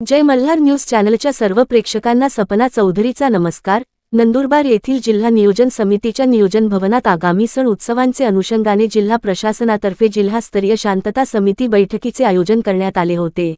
जय Malhar news चॅनलच्या सर्व प्रेक्षकांना सपना चौधरीचा नमस्कार। नंदुरबार येथील जिल्हा नियोजन समितीच्या नियोजन भवनात आगामी सण उत्सवांचे अनुषंगाने जिल्हा प्रशासनातर्फे जिल्हास्तरीय शांतता समिती बैठकीचे आयोजन करण्यात आले होते।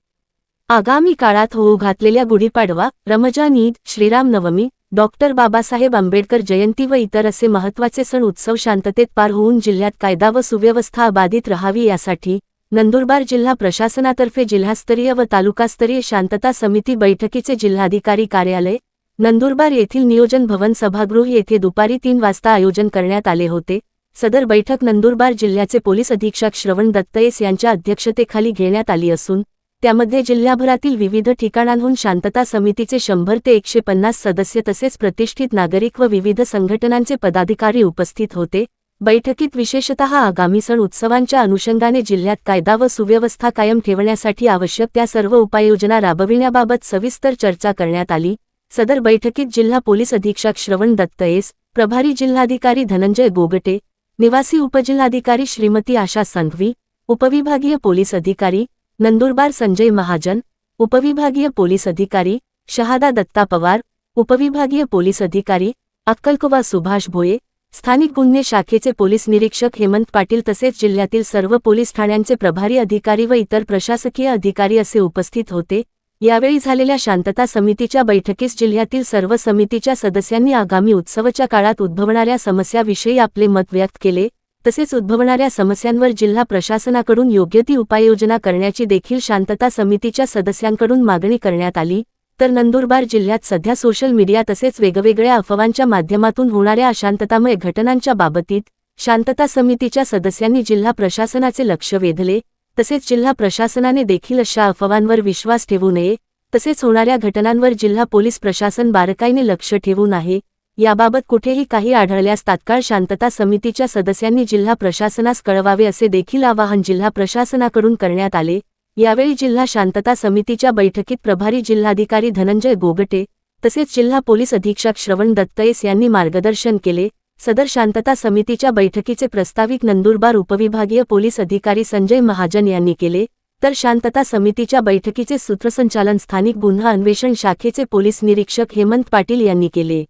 आगामी काळात होऊ घातलेल्या गुढीपाडवा, रमजान ईद, श्रीराम नवमी, डॉक्टर बाबासाहेब आंबेडकर जयंती व इतर असे महत्त्वाचे सण उत्सव शांततेत पार होऊन जिल्ह्यात कायदा व सुव्यवस्था अबाधित राहावी यासाठी नंदुरबार जिल्हा प्रशासनातर्फे जिल्हास्तरीय व तालुकास्तरीय शांतता समिती बैठकीचे जिल्हाधिकारी कार्यालय नंदुरबार येथील नियोजन भवन सभागृह येथे दुपारी 3 वाजता आयोजन करण्यात आले होते। सदर बैठक नंदुरबार जिल्ह्याचे पोलीस अधीक्षक श्रवण दत्तयेस यांच्या अध्यक्षतेखाली घेण्यात आली असून त्यामध्ये जिल्ह्याभरातील विविध ठिकाणांहून शांतता समितीचे 100 ते 150 सदस्य तसेच प्रतिष्ठित नागरिक व विविध संघटनांचे पदाधिकारी उपस्थित होते। बैठकीत विशेषतः आगामी सण उत्सवांच्या अनुषंगाने जिल्ह्यात कायदा व सुव्यवस्था कायम ठेवण्यासाठी आवश्यक त्या सर्व उपाययोजना राबविण्याबाबत सविस्तर चर्चा करण्यात आली। सदर बैठकीत जिल्हा पोलीस अधीक्षक श्रवण दत्तयेस, प्रभारी जिल्हाधिकारी धनंजय गोगटे, निवासी उपजिल्हाधिकारी श्रीमती आशा संघवी, उपविभागीय पोलीस अधिकारी नंदुरबार संजय महाजन, उपविभागीय पोलीस अधिकारी शहादा दत्ता पवार, उपविभागीय पोलीस अधिकारी अक्कलकोवा सुभाष भोये, स्थानिक गुन्हे शाखेचे पोलीस निरीक्षक हेमंत पाटील तसेच जिल्ह्यातील सर्व पोलीस ठाण्यांचे प्रभारी अधिकारी व इतर प्रशासकीय अधिकारी असे उपस्थित होते। यावेळी झालेल्या शांतता समितीच्या बैठकीस जिल्ह्यातील सर्व समितीच्या सदस्यांनी आगामी उत्सवाच्या काळात उद्भवणाऱ्या समस्याविषयी आपले मत व्यक्त केले। तसेच उद्भवणाऱ्या समस्यांवर जिल्हा प्रशासनाकडून योग्य ती उपाययोजना करण्याची देखील शांतता समितीच्या सदस्यांकडून मागणी करण्यात आली। तर नंदुरबार जिल्ह्यात सध्या सोशल मीडिया तसेच वेगवेगळ्या अफवांच्या माध्यमातून होणाऱ्या अशांततामय घटनांच्या बाबतीत शांतता समितीच्या सदस्यांनी जिल्हा प्रशासनाचे लक्ष वेधले। तसेच जिल्हा प्रशासनाने देखील अशा अफवांवर विश्वास ठेवू नये, तसेच होणाऱ्या घटनांवर जिल्हा पोलीस प्रशासन बारकाईने लक्ष ठेवून आहे। याबाबत कुठेही काही आढळल्यास तात्काळ शांतता समितीच्या सदस्यांनी जिल्हा प्रशासनास कळवावे असे देखील आवाहन जिल्हा प्रशासनाकडून करण्यात आले। यावेळी जिल्हा शांतता समितीच्या बैठकीत प्रभारी जिल्हाधिकारी धनंजय गोगटे तसेच जिल्हा पोलीस अधीक्षक श्रवण दत्तयेस यांनी मार्गदर्शन केले। सदर शांतता समितीच्या बैठकीचे प्रस्ताविक नंदुरबार उपविभागीय पोलीस अधिकारी संजय महाजन यांनी केले। तर शांतता समितीच्या बैठकीचे सूत्रसंचालन स्थानिक गुन्हा अन्वेषण शाखेचे पोलीस निरीक्षक हेमंत पाटील यांनी केले।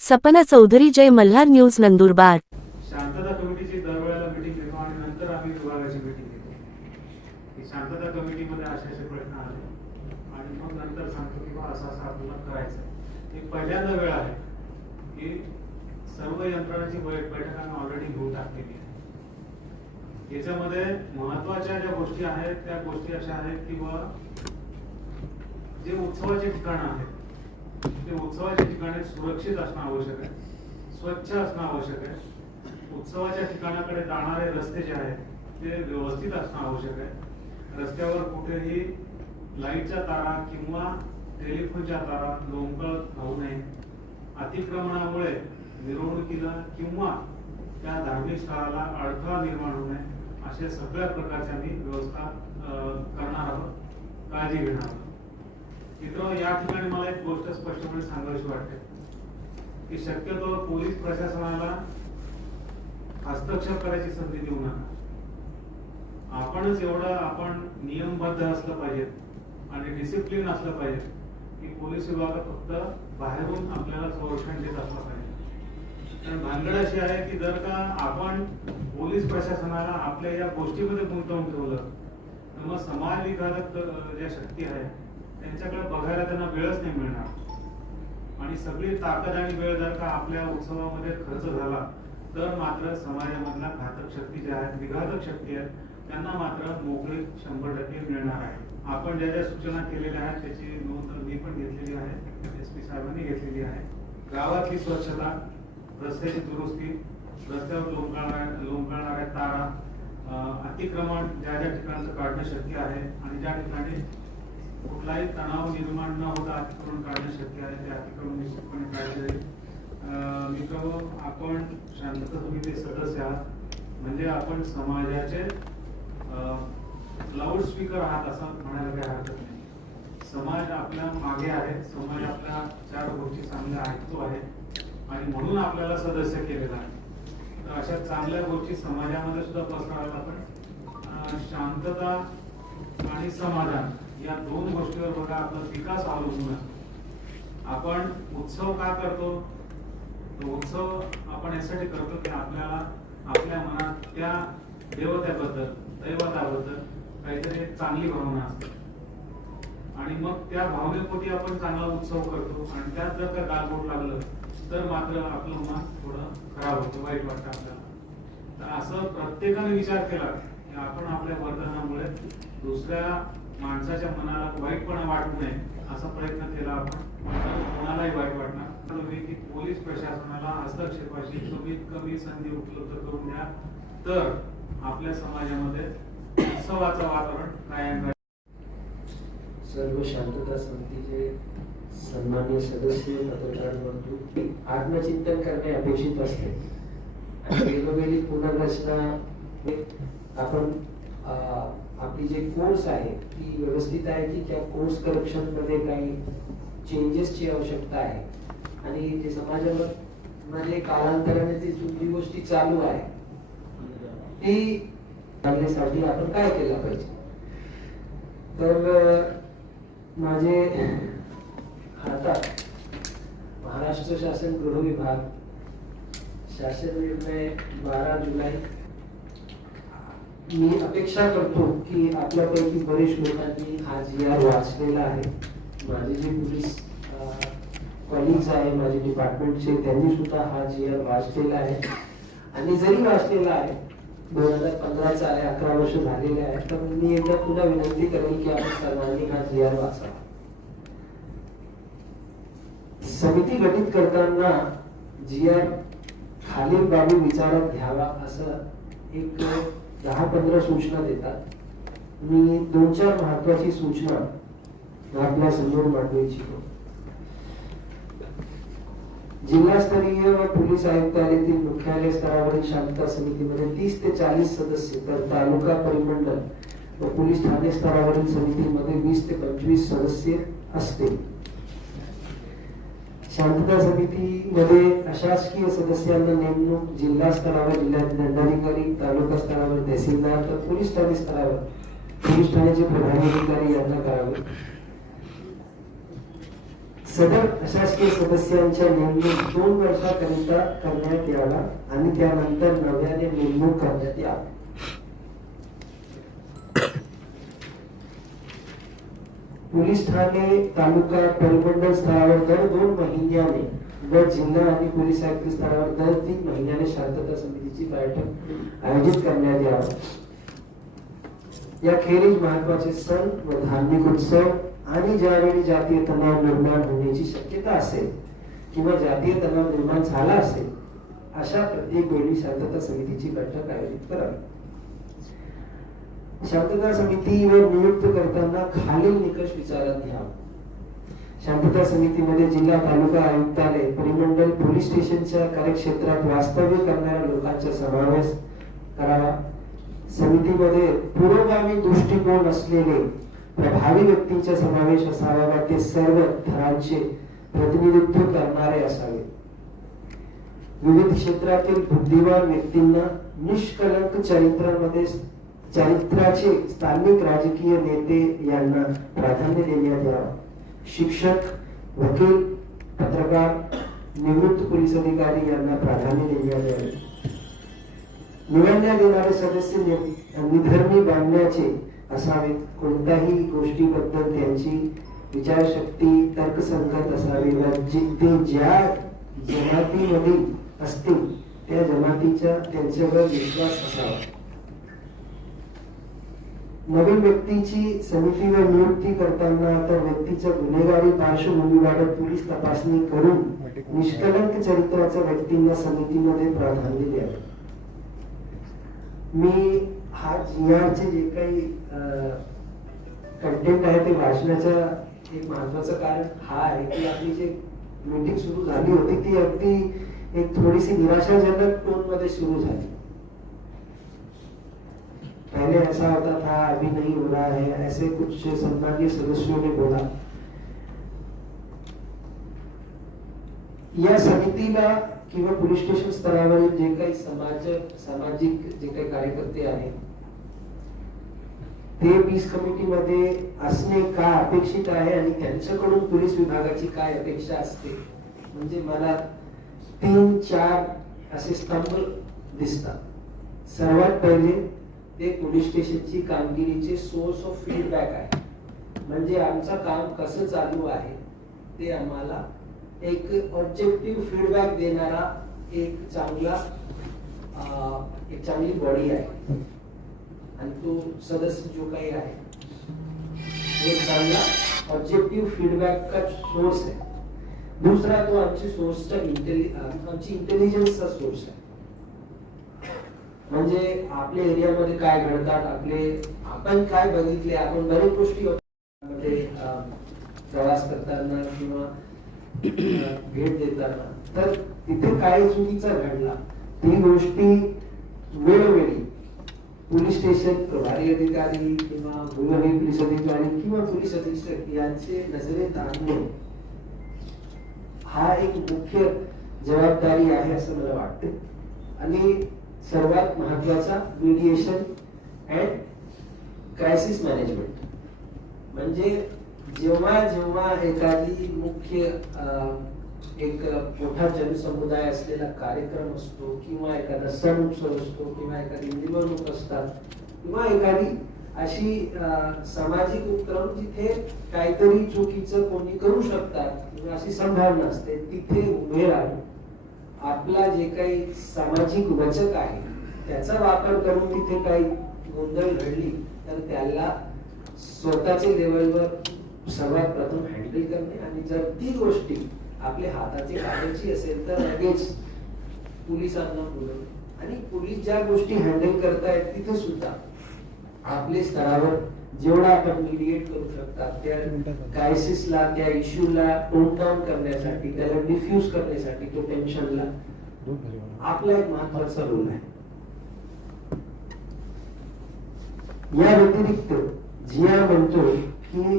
सपना चौधरी, जय मल्हार न्यूज, नंदुरबार। शांतता कमिटीची दरवेळेला मीटिंग घेतो आणि नंतर आम्ही विभागाची मीटिंग घेतो। ही शांतता कमिटीमध्ये असे प्रश्न आले आणि मग नंतर सांगतो की असं असं आपल्याला करायचं। ही पहिल्यांदा वेळ आहे की सर्व यंत्रणांची बैठक आम्ही ऑलरेडी घेऊन टाकलेली आहे। याच्यामध्ये महत्त्वाच्या ज्या गोष्टी आहेत त्या गोष्टी अशा आहेत की जे उत्सवाचे ठिकाण आहेत ते उत्सवाच्या ठिकाणी सुरक्षित असणं आवश्यक आहे, स्वच्छ असणं आवश्यक आहे। उत्सवाच्या ठिकाणाकडे जाणारे रस्ते जे आहेत ते व्यवस्थित असणं आवश्यक आहे। रस्त्यावर कुठेही लाईटच्या तारा किंवा टेलिफोनच्या तारा लोंबकळत राहू नये। अतिक्रमणामुळे मिरवणुकीला किंवा त्या धार्मिक स्थळाला अडथळा निर्माण होऊ नये अशा सगळ्या प्रकारच्या आम्ही व्यवस्था करणार आहोत, काळजी घेणार आहोत। मित्र, या ठिकाणी मला एक गोष्ट स्पष्टपणे सांगायची वाटते की शक्यतो पोलीस प्रशासनाला हस्तक्षेप करायची संधी देऊ नका। आपणच आपण नियमबद्ध असलं पाहिजे आणि डिसिप्लिन असलं पाहिजे की पोलीस विभाग फक्त बाहेरून आपल्याला संरक्षण देत असलं पाहिजे। कारण भानगड अशी आहे की जर का आपण पोलीस प्रशासनाला आपल्या या गोष्टीमध्ये गुंतवून ठेवलं तर मग समाज विघातक ज्या शक्ती आहेत त्यांच्याकडे बघायला त्यांना वेळच नाही मिळणार आणि सगळी ताकद आणि वेळ जर का आपल्या उत्सवामध्ये खर्च झाला तर मात्र समाजामधल्या घातक शक्ती ज्या आहेत, विघातक शक्ती आहेत, त्यांना मात्र मोकळी 100% मिळणार आहे। आपण ज्या ज्या सूचना केलेल्या आहेत त्याची नोंद मी पण घेतलेली आहे, SP साहेबांनी घेतलेली आहे। गावातली स्वच्छता, रस्त्याची दुरुस्ती, रस्त्यावर लोंबकळणाऱ्या तारा, अतिक्रमण ज्या ज्या ठिकाणचं काढणं शक्य आहे आणि ज्या ठिकाणी कुठलाही तणाव निर्माण न होता अतिक्रमण काढणे शक्य आहे ते अतिक्रमण निश्चितपणे काढले जाईल। मित्र, आपण शांतता समितीचे सदस्य आहात म्हणजे आपण समाजाचे लाऊडस्पीकर आहात असं म्हणायला काही हरकत नाही। समाज आपल्या मागे आहे, समाज आपल्या 4 गोष्टी चांगल्या ऐकतो आहे आणि म्हणून आपल्याला सदस्य केलेला आहे। तर अशा चांगल्या गोष्टी समाजामध्ये सुद्धा पसरवायला आपण शांतता आणि समाधान या दोन गोष्टीवर बघा आपला विकास अवलंबून असतो. आपण उत्सव का करतो? तो उत्सव आपण यासाठी करतो की आपल्याला आपल्या मनात त्या देवतेबद्दल दैवताबद्दल काहीतरी चांगली भावना असते आणि मग त्या भावनेपोटी आपण चांगला उत्सव करतो आणि त्यात जर का गालबोट लागलं तर मात्र आपलं मन थोडं खराब होतं, वाईट वाटतं आपल्याला. तर असं प्रत्येकाने विचार केला की आपण आपल्या वर्तनामुळे दुसऱ्या माणसाच्या मनाला वाईटपणा वाटू नये असा प्रयत्न केला आपण, तर कोणालाही वाईट वाटणार की पोलीस प्रशासनाला हस्तक्षेपाची कमीत कमी संधी उपलब्ध करून द्या, तर आपल्या समाजामध्ये उत्सवाचं वातावरण कायम राहील. सर्व शांतता समितीचे सन्माननीय सदस्य, पत्रकार बंधू, आत्मचिंतन करणे अपेक्षित असते आणि वेगवेगळी पुनर्रचना आपण आपली जे कोर्स आहे ती व्यवस्थित आहे की त्या कोर्स करेक्शन मध्ये काही चेंजेसची आवश्यकता आहे आणि ते समाजामध्ये कालांतराने ती जुनी गोष्टी चालू आहे ती करण्यासाठी आपण काय केलं पाहिजे. तर माझे हातात महाराष्ट्र शासन गृह विभाग शासन निर्णय 12 जुलै. मी अपेक्षा करतो की आपल्यापैकी बरेच लोकांनी हा GR वाचलेला आहे. माझे जे पोलीस कॉलिग्स आहे, माझे डिपार्टमेंटचे, त्यांनी सुद्धा हा GR वाचलेला आहे आणि जरी वाचलेला आहे 2015चा आहे, 11 वर्ष झालेले आहे, तर मी एकदा पुन्हा विनंती करेन की आपण सर्वांनी हा GR वाचावा. समिती गठीत करताना GR खालील बाबी विचारात घ्यावा असं एक 10-15 सूचना देतात. मी 2-4 महत्वाची सूचना आपल्या समोर मांडू इच्छितो. जिल्हास्तरीय व पोलीस आयुक्तालयातील मुख्यालय स्तरावरील शांतता समितीमध्ये 30 ते 40 सदस्य, तर तालुका, परिमंडल व पोलीस ठाणे स्तरावरील समितीमध्ये 20 ते 25 सदस्य असतील. शांतता समितीमध्ये अशासकीय सदस्यांना नेमणूक जिल्हा स्तरावर जिल्हा दंडाधिकारी, तालुका स्तरावर तहसीलदार, तर पोलीस ठाणे स्तरावर पोलीस ठाण्याचे प्रधानाधिकारी यांना करावे. सदर अशासकीय सदस्यांच्या नेमणूक 2 वर्षाकरिता करण्यात यावा आणि त्यानंतर नव्याने नेमणूक करण्यात यावी. पोलीस ठाणे, तालुका, परिमंडल स्तरावर दर 2 महिन्याने व जिल्हा आणि पोलीस आयुक्त स्तरावर दर 3 महिन्याने शांतता समितीची बैठक आयोजित करण्यात यावी. याखेरीज महत्वाचे सण व धार्मिक उत्सव आणि ज्यावेळी जातीय तणाव निर्माण होण्याची शक्यता असेल किंवा जातीय तणाव निर्माण झाला असेल अशा प्रत्येक वेळी शांतता समितीची बैठक आयोजित करावी. शांतता समितीवर नियुक्त करताना खालील निकष विचारात घ्यावा. शांतता समितीमध्ये जिल्हा, तालुका आयुक्तालय, परिमंडल, पोलीस स्टेशनच्या कार्यक्षेत्रात वास्तव्य करणाऱ्या लोकांचा समावेश करावा. समितीमध्ये पुरोगामी दृष्टिकोन असलेले प्रभावी व्यक्तींचा समावेश असावा व ते सर्व थरांचे प्रतिनिधित्व करणारे असावे. विविध क्षेत्रातील बुद्धिमान व्यक्तींना निष्कलंक चरित्राचे स्थानिक राजकीय नेते यांना प्राधान्य देण्यात यावं. शिक्षक, वकील, पत्रकार, निवृत्त पोलीस अधिकारी यांना प्राधान्य देण्यात यावे. निवडण्यात येणारे सदस्य निधर्मी बांधण्याचे असावेत. कोणत्याही गोष्टीबद्दल त्यांची विचारशक्ती तर्कसंगत असावी व ते ज्या जमातीमधील असतील त्या जमातीचा त्यांच्यावर विश्वास असावा. नवीन व्यक्तीची समितीवर नियुक्ती करताना त्या व्यक्तीच्या गुन्हेगारी पार्श्वभूमीबाबत पोलीस तपासणी करून निष्कलंक चरित्राच्या व्यक्तींना समितीमध्ये प्राधान्य द्यावे. मी हा GR चे जे काही कंटेंट आहे ते वाचण्याचं एक महत्वाचं कारण हा आहे की आपली जी मीटिंग सुरू झाली होती ती अगदी एक थोडीशी निराशाजनक टोन मध्ये सुरू झाली. पहले ऐसा होता था, अभी नहीं हो रहा है, ऐसे कुछ सम्मानीय सदस्यों ने बोला. या समितीला किंवा पोलीस स्टेशन स्तरावरील जे काही सामाजिक जे काही कार्यकर्ते आहेत ते पीस कमिटीमध्ये असणे का अपेक्षित आहे आणि त्यांच्याकडून पोलीस विभागाची काय अपेक्षा असते, म्हणजे मला 3-4 असे स्तंभ दिसतात. सर्वात पहिले ते पोलीस स्टेशनची कामगिरीचे सोर्स ऑफ फीडबॅक आहे, म्हणजे आमचं काम कसं चालू आहे ते आम्हाला एक ऑब्जेक्टिव्ह फीडबॅक देणारा एक चांगली बॉडी आहे आणि तो सदस्य जो काही आहे एक चांगला ऑब्जेक्टिव्ह फीडबॅक का सोर्स आहे. दुसरा तो आमची आमची इंटेलिजन्सचा सोर्स आहे, म्हणजे आपल्या एरियामध्ये काय घडतात, आपण काय बघितले, आपण बरेच गोष्टी मध्ये प्रवास करताना किंवा भेट देताना तर तिथे काय चुकीचा घडला ती गोष्टी वेळोवेळी पोलीस स्टेशन प्रभारी अधिकारी किंवा गुन्हे पोलीस अधिकारी किंवा पोलीस अधीक्षक यांचे नजरेत आणणे हा एक मुख्य जबाबदारी आहे असं मला वाटते. आणि सर्वात महत्वाचा मीडिएशन अँड क्रायसिस मॅनेजमेंट, म्हणजे जेव्हा एखादी मुख्य एक मोठा जनसमुदाय असलेला कार्यक्रम असतो किंवा एखादा सण उत्सव असतो किंवा एखादी निवडणूक असतात किंवा एखादी अशी सामाजिक उपक्रम जिथे काहीतरी चुकीचं कोणी करू शकतात किंवा अशी संभावना असते, तिथे उभे राहून आपला जे काही सामाजिक वचक आहे त्याचा वापर करून तिथे काही गोंधळ घडली तर त्याला स्वतःच्या लेवलवर सर्वात प्रथम हँडल करणे आणि जर ती गोष्टी आपल्या हाताची कामाची असेल तर लगेच पोलिसांना बोलवणे आणि पोलीस ज्या गोष्टी हँडल करतायत तिथे सुद्धा आपल्या स्तरावर जेवढा आपण मीडिएट करू शकतात त्या क्रायसिसला, त्या इश्यूला टोन डाऊन करण्यासाठी, त्याला डिफ्यूज करण्यासाठी, तो टेन्शनला आपला एक महत्वाचा रोल आहे. या व्यतिरिक्त जिया म्हणतो की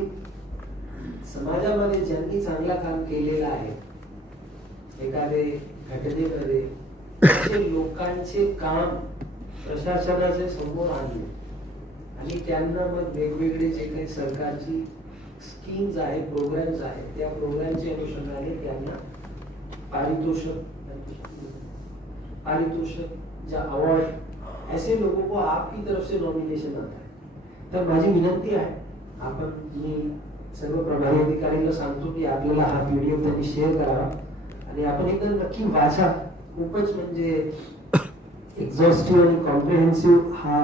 समाजामध्ये ज्यांनी चांगला काम केलेलं आहे एखादे घटनेमध्ये असे लोकांचे काम प्रशासनाच्या समोर आणले आणि त्यांना मग वेगवेगळे जे काही सरकारची स्कीम्स आहे, प्रोग्राम्स आहेत, त्या प्रोग्रामच्या अनुषंगाने त्यांना पारितोषिक या अवार्ड ऐसे लोगों को आपकी तरफ से नॉमिनेशन आता है. तर माझी विनंती आहे, मी सर्व प्रभारी अधिकाऱ्यांना सांगतो की आपल्याला हा पीडीएफ त्यांनी शेअर करावा आणि आपण एकदा नक्की वाचा. खूपच म्हणजे एक्झॉस्टिव्ह आणि कॉम्प्रिहेन्सिव्ह हा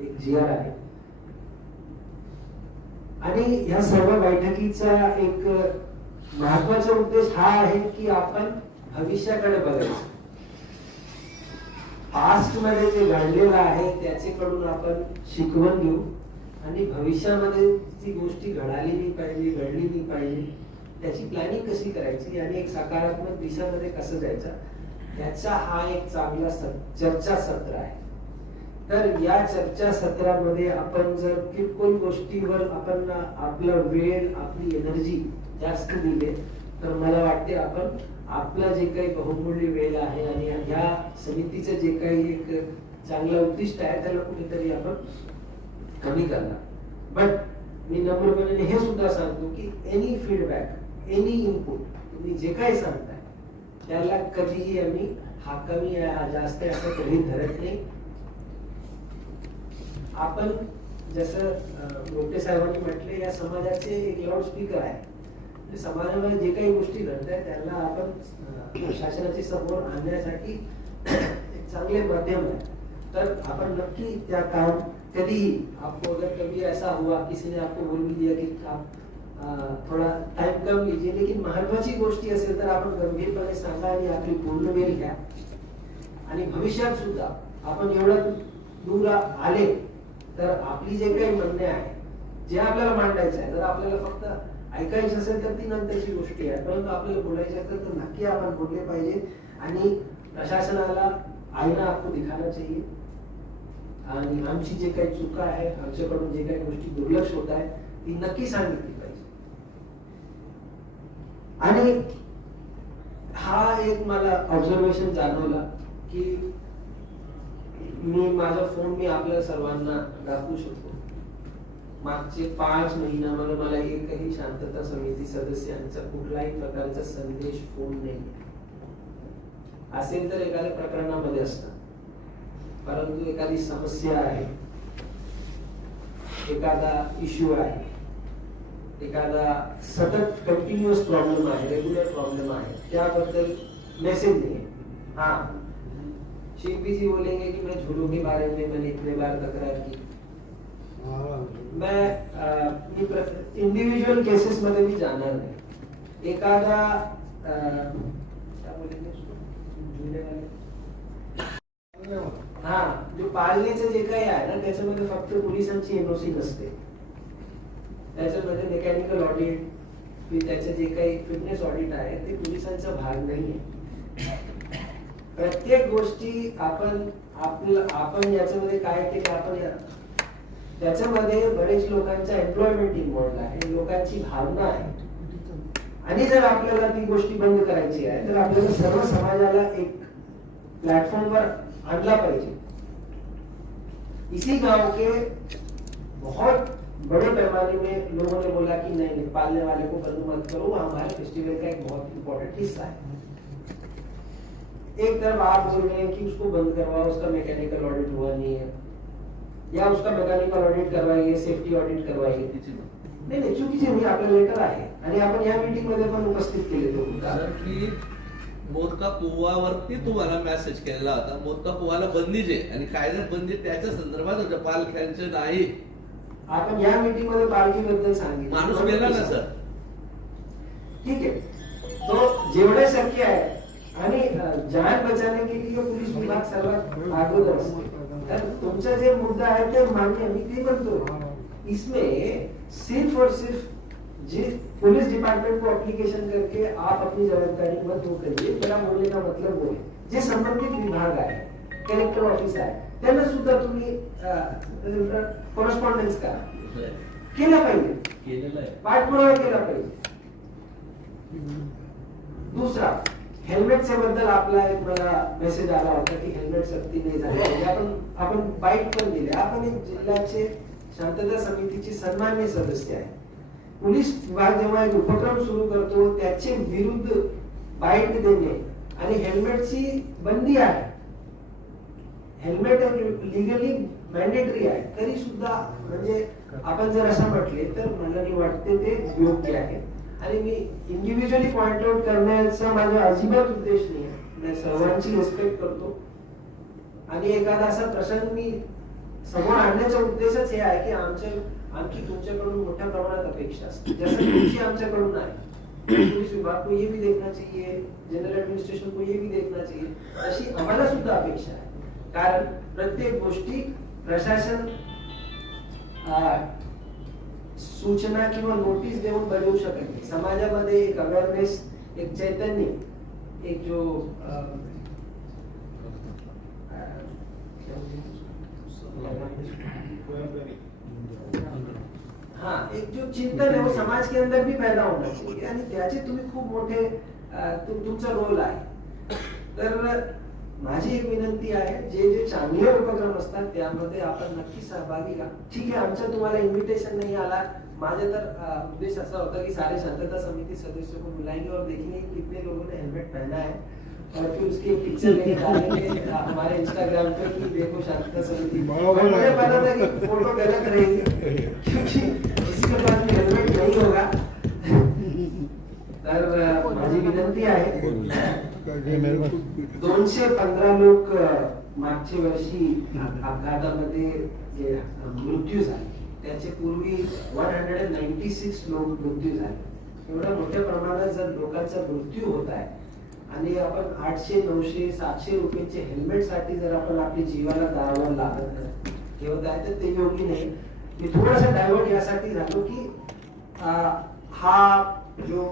एक जीआर आहे. आणि या सर्व बैठकीचा एक महत्वाचा उद्देश हा आहे की आपण भविष्याकडे बघायचं. पास्ट मध्ये जे घडलेलं आहे त्याच्याकडून आपण शिकवण घेऊ आणि भविष्यामध्ये ती गोष्टी घडली नाही पाहिजे त्याची प्लॅनिंग कशी करायची आणि एक सकारात्मक दिशेमध्ये कसं जायचं याचा हा एक चांगला चर्चा सत्र आहे. तर या चर्चा सत्रामध्ये आपण जर किरकोळ गोष्टीवर आपण आपला वेळ, आपली एनर्जी जास्त दिले तर मला वाटते आपण आपला जे काही बहुमूल्य वेळ आहे आणि या समितीचं जे काही एक चांगलं उद्दिष्ट आहे त्याला कुठेतरी आपण कमी करणार. बट मी नम्रपणे हे सुद्धा सांगतो की एनी फीडबॅक, एनी इनपुट तुम्ही जे काही सांगताय त्याला कधीही आम्ही हा कमी आहे हा जास्त आहे असं कधी धरत नाही. आपण जसं मोठे साहेबांनी म्हटले या समाजाचे एक लाऊड स्पीकर आहे. समाजामध्ये जे काही गोष्टी घडत आहेत त्याला आपण शासनाच्या समोर आणण्यासाठी एक चांगले माध्यम आहे. तर आपण नक्की त्या काम कभी आपको अगर कभी ऐसा हुआ किसी ने आपको बोल भी दिया कि आप थोड़ा टाइम कम लीजिए लेकिन महत्वाची गोष्टी असेल तर आपण गंभीरपणे सांगा आणि आपली पूर्ण वेळ घ्या. आणि भविष्यात सुद्धा आपण एवढं दूर आले तर आपली जे काही म्हणणे आहे जे आपल्याला मांडायचं आहे, जर आपल्याला फक्त ऐकायचं असेल तर ती नंतरची गोष्टी आहे, परंतु आपल्याला बोलायचं असेल तर नक्की आपण बोलले पाहिजे आणि प्रशासनाला आईना आपको दिखाना चाहिए. आणि आमची जे काही चुका आहे, आमच्याकडून जे काही गोष्टी दुर्लक्ष होत आहे ती नक्की सांगितली पाहिजे. आणि हा एक मला ऑब्झर्वेशन जाणवला की माझा फोन मी आपल्या सर्वांना दाखवू शकतो. मागचे 5 महिन्यामध्ये मला एकही शांतता समिती सदस्यांचा कुठलाही प्रकारचा संदेश, फोन नाही. असेल तर एखाद्या प्रकरणामध्ये असतात, परंतु एखादी समस्या आहे, एखादा इश्यू आहे, एखादा सतत कंटिन्युअस प्रॉब्लेम आहे, रेग्युलर प्रॉब्लेम आहे, त्याबद्दल मेसेज नहीं है. हाँ, शिल्पी जी बोलेंगे कि मैं झूलों के बारे में मैंने इतने बार तकरार की. मैं इंडिविजुअल केसेस मध्ये भी जाणार नाही. एखादा क्या बोलेंगे उसको, झूले वाले, हा, जो पाळण्याचं जे काही आहे ना, त्याच्यामध्ये फक्त पोलिसांची एनओसी नसते. त्याच्यामध्ये मेकॅनिकल ऑडिट, त्याचे जे काही फिटनेस ऑडिट आहे ते पोलिसांचा भाग नाहीये. प्रत्येक गोष्टी आपण याच्यामध्ये काय केले, आपण त्याच्यामध्ये बरेच लोकांचा एम्प्लॉयमेंट इन्व्हॉल्ड आहे, लोकांची भावना आहे. आणि जर आपल्याला ती गोष्टी बंद करायची आहे तर आपल्याला सर्व समाजाला एक प्लेटफॉर्मवर आणला पाहिजे. इसी गांव के बहुत बड़े पैमाने में लोगों ने बोला कि नहीं, पालने वाले को बंद मत करो, वो हमारे फेस्टिवल का एक बहुत इंपॉर्टेंट हिस्सा है. एक तरफ आप बोल रहे हैं कि उसको बंद करवाओ, उसका मैकेनिकल ऑडिट हुआ नहीं है, या उसका मैकेनिकल ऑडिट करवाइए, सेफ्टी ऑडिट करवाइए. नाही, चुकीचे नाही. आपलं लेटर आहे आणि आपण या मीटिंग मध्ये पण उपस्थित केले तो मुद्दा. सर, की मोदका पोवावरती तुम्हाला मेसेज केलेला होता. मोदका पोवाला बंदी जे आणि कायद्यात बंदी त्याच्या संदर्भात होत्या, पालख्यांचे नाही. आपण या मीटिंग मध्ये पालखीबद्दल सांगितलं, माणूस गेला ना सर. ठीक आहे, तो जेवढे शक्य आहे आणि जान बचाने के लिए पुलिस विभाग सर्वात अगोदर असते. तर तुमचा जे मुद्दा आहे ते मान्य मी ते म्हणतो. इसमें सिर्फ और सिर्फ जिस पुलिस डिपार्टमेंट को एप्लीकेशन करके आप अपनी जवाबदारी मत वो करिए. मेरा बोलने का मतलब वो है, जे संबंधित विभाग आहे, कलेक्टर ऑफिस आहे, त्यांना सुद्धा तुम्ही कॉरेस्पॉन्डन्स करा, केलं पाहिजे, केलेलं आहे. पाठपुरावा केला पाहिजे. दुसरा, हेल्मेटच्या बद्दल आपला एक मला मेसेज आला होता की हेल्मेट सक्ती नाही झाली पाहिजे. आपण बाईट पण दिले. आपण एक जिल्ह्याचे शांतता समितीचे सन्मान्य सदस्य आहे. पोलीस विभाग जेव्हा एक उपक्रम सुरू करतो त्याचे विरुद्ध बाईट देणे आणि हेल्मेटची बंदी आहे, हेल्मेट लिगली मॅन्डेटरी आहे, तरी सुद्धा म्हणजे आपण जर असं म्हटले तर मला नाही वाटते ते योग्य आहे. आणि मी इंडिव्हिज्युअली पॉइंट आउट करण्याचा माझा अजिबात उद्देश नाही आहे. मी सर्वांची रिस्पेक्ट करतो आणि एखादा असा प्रसंग मी समोर आणण्याचा उद्देशच हे आहे की आमची तुमच्याकडून मोठ्या प्रमाणात अपेक्षा असते, जसं तुमची आमच्याकडून आहे. पुलिस विभाग को ये भी देखना चाहिए, जनरल एडमिनिस्ट्रेशन को ये भी देखना चाहिए, अशी आम्हाला सुद्धा अपेक्षा आहे. कारण प्रत्येक गोष्टी प्रशासन सूचना किंवा नोटीस देऊन बनवू शकत नाही. समाजामध्ये एक अवेअरनेस, एक चैतन्य, एक जो हाँ, एक जो चिंतन है वो समाज के अंदर भी पैदा होना चाहिए आणि त्याचे तुम्ही खूप मोठे तुमचा रोल आहे. तर माझी एक विनंती आहे, जे चांगले उपक्रम असतात त्यामध्ये आपण नक्की सहभागी व्हा. ठीक आहे, आमचं तुम्हाला इन्व्हिटेशन नहीं आला. माझा तर उद्देश असा होता की सारे शांतता समिति सदस्यों को बुलाएंगे और देखेंगे कितने लोगों ने हेलमेट पहना है और फिर उसकी एक पिक्चर लेके डालेंगे हमारे इंस्टाग्राम पे कि देखो शांतता समिति. मुझे पता था कि फोटो गलत रहेगी क्योंकि किसी के पास भी हेलमेट नहीं होगा. तर माझी विनंती आहे, 215 लोक मागच्या वर्षी अपघातामध्ये जे मृत्यू झाले त्याचे पूर्वी 196 लोक मृत्यू झाले. एवढ्या मोठ्या प्रमाणात जर लोकांचा मृत्यू होत आहे आणि आपण 800, 900, 700 रुपयाचे हेल्मेट साठी जर आपण आपल्या जीवाला दारावर लागत ठेवत आहे तर ते योग्य नाही. मी थोडासा डायव्हर्ट यासाठी झालो की हा जो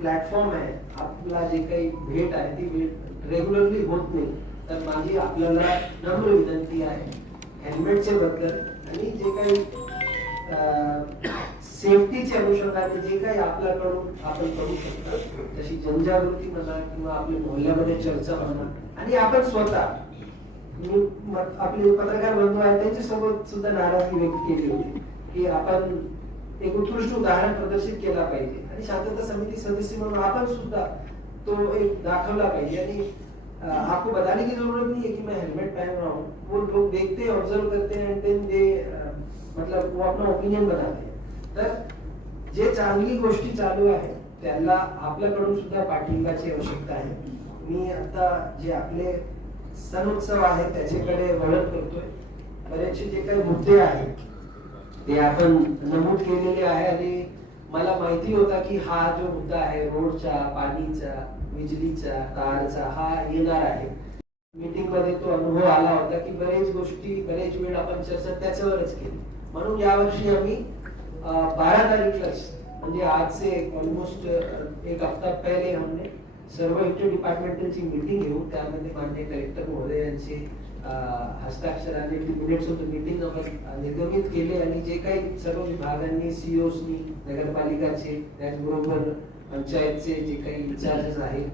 प्लॅटफॉर्म आहे, आपला जे काही भेट आहे ती भेट रेग्युलरली होत नाही. तर माझी आपल्याला नम्र विनंती आहे हेल्मेटच्या बद्दल आणि जे काही सेफ्टीच्या अनुषंगाने जे काही आपल्याकडून आपण करू शकता तशी जनजागृती म्हणा किंवा आपल्या मोहल्ल्यामध्ये चर्चा म्हणा आणि आपण स्वतः आपले पत्रकार बंधू आहेत त्यांच्यासोबत सुद्धा नाराजगी व्यक्त केली होती की आपण एक उत्कृष्ट उदाहरण प्रदर्शित केला पाहिजे आणि शांतता समिती सदस्य म्हणून आपण सुद्धा तो एक दाखवला पाहिजे. आणि आपको बताने की जरूरत नहीं है कि मैं हेलमेट पहन रहा हूँ. वो लोग देखते हैं, ऑब्जर्व करते हैं, एंड देन दे मतलब वो अपना ओपिनियन बनाते हैं. तर जे चांगली गोष्टी चालू आहे त्याला आपल्याकडून सुद्धा पाठिंबाची आवश्यकता आहे. मी आता जे आपले सण उत्सव आहे त्याच्याकडे वळण करतोय. बरेचसे जे काही मुद्दे आहेत ते आपण नमूद केलेले आहे आणि मला माहिती होता की हा जो मुद्दा आहे रोडचा, पाणीचा, विजलीचा, तारचा हा येणार आहे. मीटिंग मध्ये तो अनुभव आला होता की बरेच वेळ आपण चर्चा त्याच्यावरच केली. म्हणून यावर्षी आम्ही 12 तारीखलाच म्हणजे आज से ऑलमोस्ट एक हफ्ता पहले हमने सर्व इंटर डिपार्टमेंटलची मीटिंग घेऊ. त्यामध्ये माननीय कलेक्टर महोदय यांचे हस्ताक्षराने 2 मिनिट्स ऑफ द मीटिंग आपण निर्गमित केले आणि जे काही सर्व विभागांनी, सीओसनी, नगरपालिकाचे, त्याचबरोबर पंचायतचे जे काही इन्चार्जेस आहेत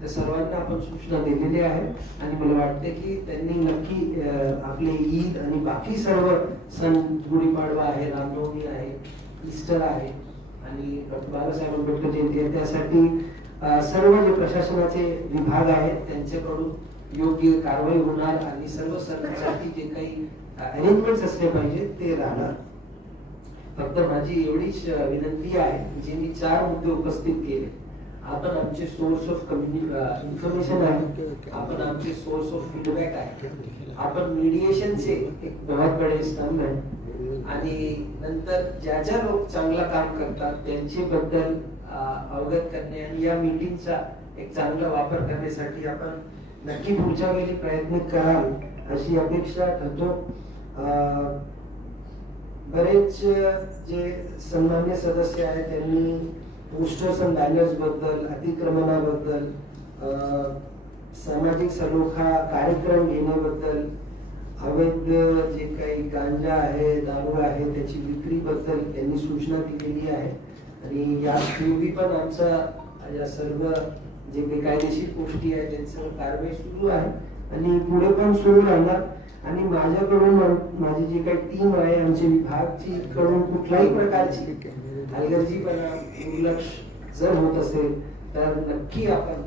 त्या सर्वांना आपण सूचना दिलेल्या आहेत. आणि मला वाटते की त्यांनी नक्की आपले ईद आणि बाकी सर्व सण, गुढीपाडवा आहे, रामनवमी आहे, ईस्टर आहे आणि डॉक्टर बाबासाहेब आंबेडकर जयंती आहे, त्यासाठी सर्व जे प्रशासनाचे विभाग आहेत त्यांच्याकडून योग्य कारवाई होणार आणि सर्व सणांसाठी जे काही अरेंजमेंट्स असले पाहिजे ते राहणार. फक्त माझी एवढीच विनंती आहे, जे मी 4 मुद्दे उपस्थित केले, आपण आमचे सोर्स ऑफ इन्फॉर्मेशन आहे, आपण आमचे सोर्स ऑफ फीडबॅक आहे, आपण मीडिएशनचे एक बहुत बडे स्तंभ आहे आणि नंतर ज्या ज्या लोक चांगला काम करतात त्यांचे बद्दल अवगत करणे आणि या मीटिंगचा एक चांगला वापर करण्यासाठी आपण नक्की पुढच्या वेळी प्रयत्न कराल अशी अपेक्षा करतो. बरेच जे सन्मान्य सदस्य आहेत त्यांनी पोस्टर्स आणि बॅनर्स बद्दल, अतिक्रमणाबद्दल, सामाजिक सलोखा कार्यक्रम घेण्याबद्दल, अवैध जे काही गांजा आहे, दारू आहे त्याची विक्री बद्दल त्यांनी सूचना दिलेली आहे. आणि या पूर्वी पण आमचा या सर्व जे काही कायदेशीर गोष्टी आहेत त्यांच्यावर कारवाई सुरू आहे आणि पुढे पण सुरू राहणार. आणि माझ्याकडून माझी जी काही टीम आहे आमचे विभागची कडून कुठल्याही प्रकारची हलगर्जीपणा, दुर्लक्ष जर होत असेल तर नक्की आपण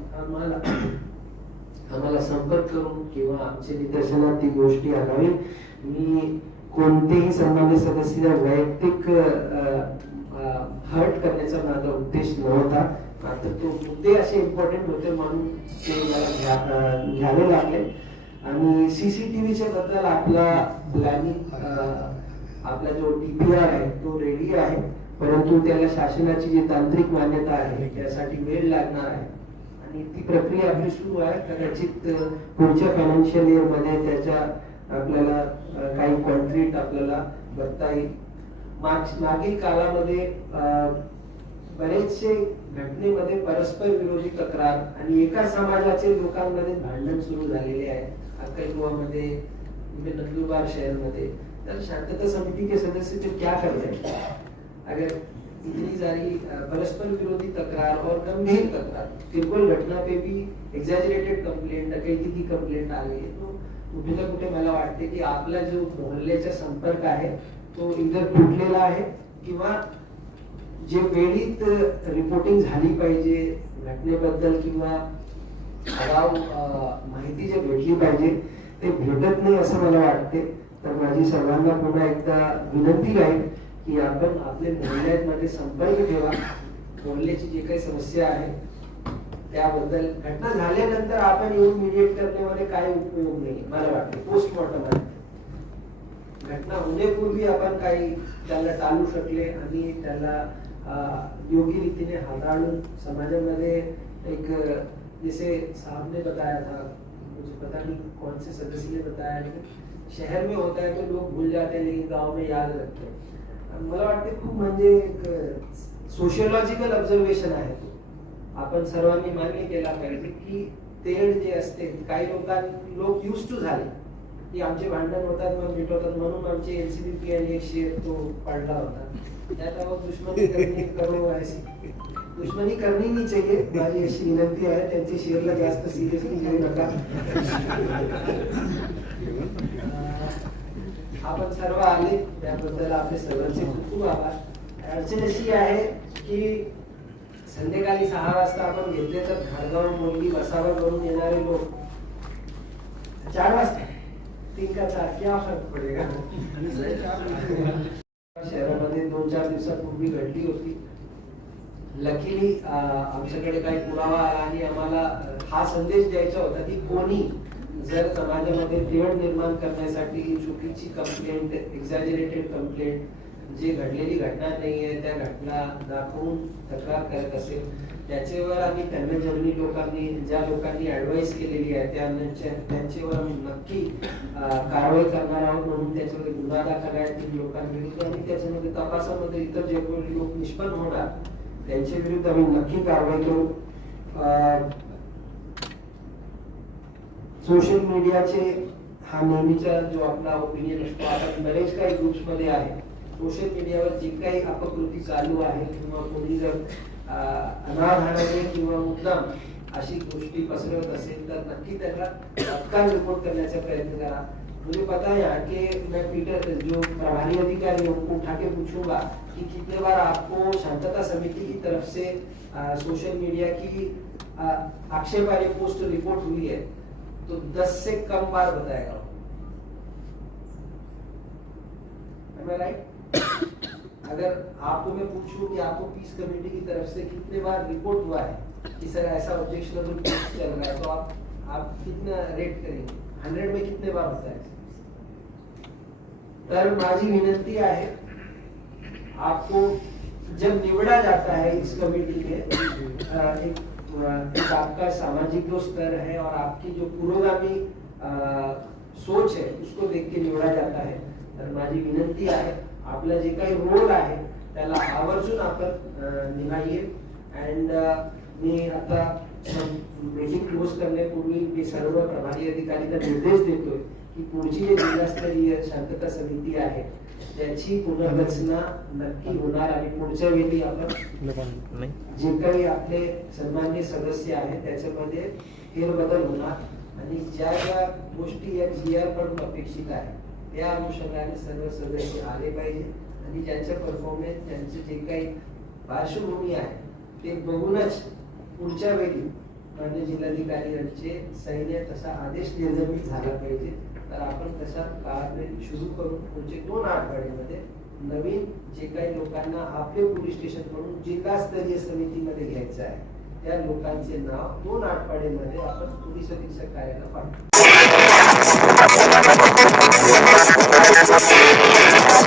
आम्हाला संपर्क करून किंवा आमच्या निदर्शनात ती गोष्टी आणावी. मी कोणतेही सन्मान्य सदस्याला वैयक्तिक हर्ट करण्याचा माझा उद्देश नव्हता, मात्र तो मुद्दे असे इम्पॉर्टंट होते म्हणून ते मला घ्यावे लागले. आणि सीसीटीव्हीच्या बद्दल आपला प्लॅनिंग, आपला जो DPR आहे तो रेडी आहे, परंतु त्याला शासनाची जी तांत्रिक मान्यता आहे त्यासाठी वेळ लागणार आहे आणि ती प्रक्रिया आपली सुरू आहे. कदाचित पुढच्या फायनान्शियल इयर मध्ये त्याच्या आपल्याला काही कॉन्क्रीट आपल्याला बघता येईल. मागील काळामध्ये बरेचसे घटनेमध्ये परस्पर विरोधी तक्रार आणि एका समाजाचे लोकांमध्ये भांडण सुरू झालेले आहे अक्कलकुवामध्ये, नंदुरबार शहर में. तर शांतता समिति के सदस्य तो क्या कर रहे हैं? अगर इतनी सारी परस्पर विरोधी तक्रार और गंभीर तक्रार, किरकोळ घटना पे भी एग्जैजरेटेड कंप्लेंट, डकैती की कंप्लेंट आ गई है, तो कुठे ना कुठे मला वाटते की आपला जो मोहल्ल्याचा संपर्क आहे तो इधर तुटलेला आहे किंवा जे वेळीत रिपोर्टिंग झाली पाहिजे घटनेबद्दल किंवा अगाऊ माहिती जे भेटली पाहिजे ते भेटत नाही असं मला वाटते. तर माझी सर्वांना पुन्हा एकदा विनंती राहील की आपण आपले मोहल्ल्यामध्ये संपर्क ठेवा. मोहल्ल्याची जी काही समस्या आहे त्याबद्दल घटना झाल्यानंतर आपण येऊन मीडिएट करण्यामध्ये काय उपयोग नाही मला वाटते. पोस्टमॉर्टम आहे, घटना होण्यापूर्वी आपण काही त्याला टाळू शकले आणि त्याला योग्य रीतीने हाताळून समाजामध्ये एक, जैसे साहब ने बताया था, मुझे पता नहीं कौन से सदस्य ने बताया, लेकिन शहर में होता है तो लोग भूल जाते हैं लेकिन गांव में याद रखते हैं. मला वाटते खूप म्हणजे एक सोशियोलॉजिकल ऑब्झर्वेशन आहे तो. आपण सर्वांनी मान्य केला पाहिजे की तेढ जे असते काही लोक युज टू झाले की आमचे भांडण होतात मग मिटवतात म्हणून आमचे एनसीबीपी आणि एक शेर तो पडला होता. त्यात दुश्मनी करनी नहीं चाहिए. माझी अशी विनंती आहे त्यांची शेअरला जास्त सिरियसली घेऊ नका. आपण सर्व आले त्याबद्दल आपले सर्वांचे खूप खूप आभार. अडचण अशी आहे की संध्याकाळी 6 वाजता आपण घेतले तर घाडगाव मोर्ली वसावा करून येणारे लोक 4 वाजता 3 का 4 क्या फरक पडेगा. शहरामध्ये 2-4 दिवसापूर्वी घडली होती. लकीली आमच्याकडे काही पुरावा आला आणि आम्हाला हा संदेश द्यायचा होता की कोणी जर समाजामध्ये तेढ निर्माण करण्यासाठी चुकीची कंप्लेंट, एक्झॅजरेटेड कंप्लेंट, जी घडलेली घटना नाहीये त्या घटना दाखवून तक्रार करत असेल त्याच्यावर आम्ही त्यांना ज्या लोकांनी ऍडवाइस केलेली आहे त्यांच्यावर आम्ही नक्की कारवाई करणार आहोत. म्हणून त्याच्यामध्ये गुन्हा दाखल आहे 3 लोकांविरुद्ध आणि त्याच्यामध्ये तपासामध्ये इतर जे कोणी लोक निष्पन्न होणार त्यांच्या विरुद्ध आम्ही नक्की कारवाई करू. सोशल मीडियाचे हा नेहमीचा जो आपला ओपिनियन असतो. आता बरेच काही ग्रुप्स मध्ये आहे सोशल मीडियावर जे काही अपकृती चालू आहे किंवा कोणी जर अनावधानाने किंवा मुद्दाम अशी गोष्टी पसरवत असेल तर नक्की त्याला तात्काळ रिपोर्ट करण्याचा प्रयत्न करा. मुझे पता है कि मैं पीटर जो प्रभारी अधिकारी है उनको उठा के पूछूंगा कि कितने बार आपको शांतता समिति की तरफ से सोशल मीडिया की आक्षेपार्ह पोस्ट रिपोर्ट हुई है तो 10 से कम बार बताएगा. Am I right? अगर आपको मैं पूछूं कि आपको पीस कमेटी की तरफ से कितने बार रिपोर्ट हुआ है कि सर ऐसा ऑब्जेक्शनेबल केस चल रहा है तो आप कितना रेट करेंगे 100 में कितने बार होता है. तर माझी विनंती है आपको जब निवड़ा जाता है इस कमेटी में एक आपका सामाजिक जो स्तर है और आपकी जो पुरोगामी सोच है उसको देख के निवड़ा जाता है. तर माझी विनंती आहे आपला जे काही रोल आहे त्याला आवर्जून आपण निभाइए. अँड मी आता मीटिंग क्लोज करण्यापूर्वी मी सर्व प्रभारी अधिकाऱ्यांना निर्देश देतोय की पुढची जी जिल्हास्तरीय शांतता समिती आहे त्याची पुनर्रचना नक्की होणार आणि पुढच्या वेळी आपण जे काही आपले सन्माननीय सदस्य आहेत त्याच्यामध्ये फेरबदल होणार आणि ज्या ज्या गोष्टी या GR कडून अपेक्षित आहे त्या अनुषंगाने सर्व सदस्य आले पाहिजे आणि ज्यांचं परफॉर्मन्स त्यांचे जे काही पार्श्वभूमी आहे ते बघूनच पुढच्या वेळी माननीय जिल्हाधिकारी यांचे सैन्य तसा आदेश निर्गमित झाला पाहिजे. तर आपण तशा काळात सुरू करून पुढचे 2 आठवड्यामध्ये नवीन जे काही लोकांना आपले पोलीस स्टेशन म्हणून जिल्हास्तरीय समितीमध्ये घ्यायचं आहे त्या लोकांचे नाव 2 आठवड्यामध्ये आपण पोलीस अधीक्षक कार्यालयाला पाठवू.